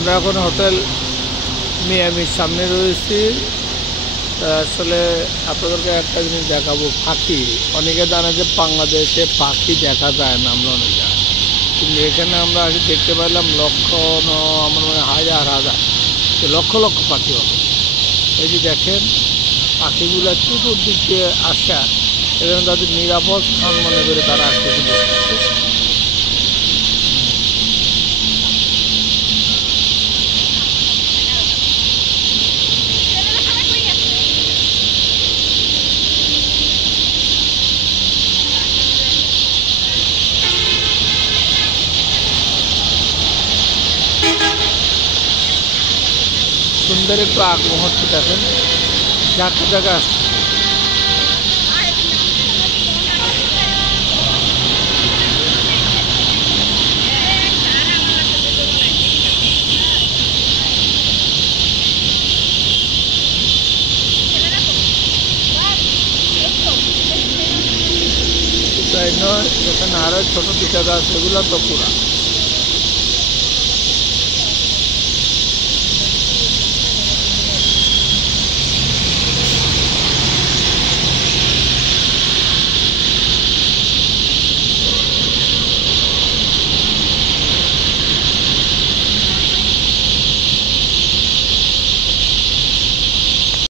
আমরা এখন হোটেল মিয়ামির সামনে রয়েছি। আসলে আপনাদেরকে একটা জিনিস দেখাবো, পাখি। অনেকে জানে যে বাংলাদেশে পাখি দেখা যায় না, আমরা অনেক জানি, কিন্তু এখানে আমরা দেখতে পাইলাম লক্ষ আমার মনে হাজার হাজার লক্ষ লক্ষ পাখি হবে। এই যে দেখেন পাখিগুলো চতুর্দিক দিয়ে আসা, এবং তাদের নিরাপদ স্থান মনে করে তারা আসতেছে। সুন্দর একটু আগ মুহূর্তে দেখেন চারটে জায়গা আসছে। তাই নয়, এখানে আরো ছোট দুটা গাছ, এগুলো তো পুরা